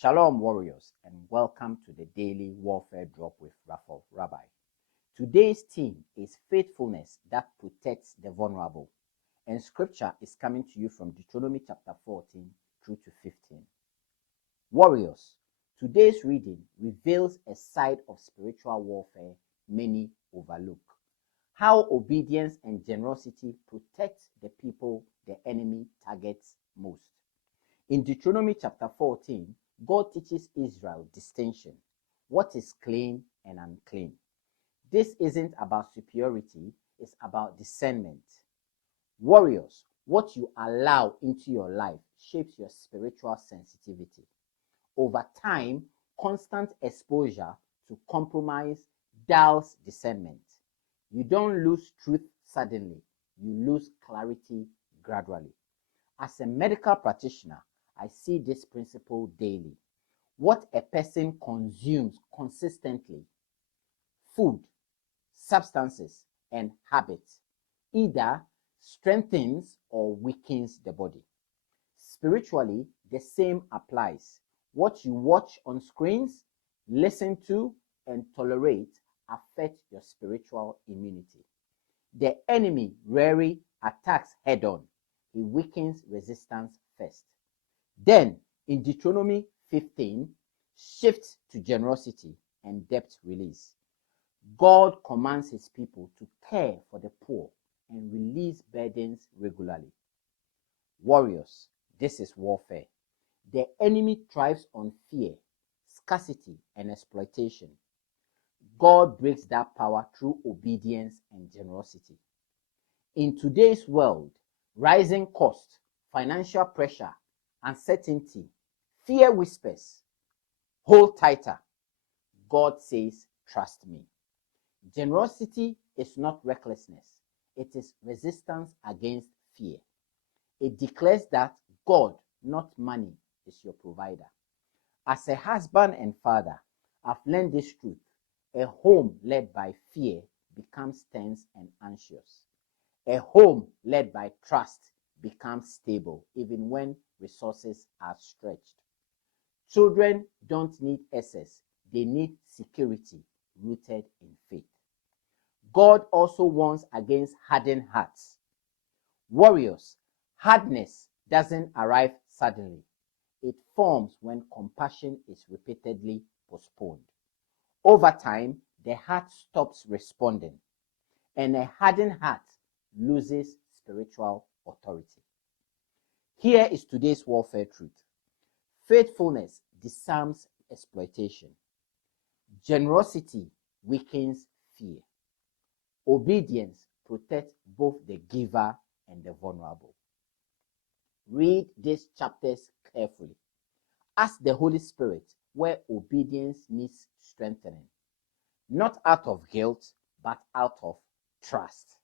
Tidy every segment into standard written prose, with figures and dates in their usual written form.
Shalom, warriors, and welcome to the Daily Warfare Drop with Raphael, Rabbi. Today's theme is faithfulness that protects the vulnerable, and scripture is coming to you from Deuteronomy chapter 14 through to 15. Warriors, today's reading reveals a side of spiritual warfare many overlook. How obedience and generosity protect the people the enemy targets most. In Deuteronomy chapter 14, God teaches Israel distinction, what is clean and unclean. This isn't about superiority, it's about discernment. Warriors, what you allow into your life shapes your spiritual sensitivity. Over time, constant exposure to compromise dulls discernment. You don't lose truth suddenly, you lose clarity gradually. As a medical practitioner, I see this principle daily. What a person consumes consistently, food, substances, and habits, either strengthens or weakens the body. Spiritually, the same applies. What you watch on screens, listen to, and tolerate affect your spiritual immunity. The enemy rarely attacks head-on. He weakens resistance first. Then, in Deuteronomy 15, shift to generosity and debt release. God commands his people to care for the poor and release burdens regularly. Warriors, this is warfare. The enemy thrives on fear, scarcity, and exploitation. God breaks that power through obedience and generosity. In today's world, rising costs, financial pressure, uncertainty, fear whispers, hold tighter. God says, trust me. Generosity is not recklessness. It is resistance against fear. It declares that God, not money, is your provider. As a husband and father, I've learned this truth. A home led by fear becomes tense and anxious. A home led by trust becomes stable, even when resources are stretched. Children don't need excess, they need security rooted in faith. God also warns against hardened hearts. Warriors, hardness doesn't arrive suddenly. It forms when compassion is repeatedly postponed. Over time, the heart stops responding, and a hardened heart loses spiritual authority. Here is today's warfare truth. Faithfulness disarms exploitation. Generosity weakens fear. Obedience protects both the giver and the vulnerable. Read these chapters carefully. Ask the Holy Spirit where obedience needs strengthening, not out of guilt, but out of trust.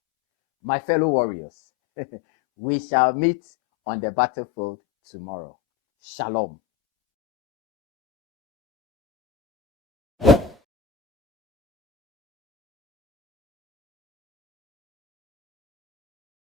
My fellow warriors, we shall meet on the battlefield tomorrow. Shalom.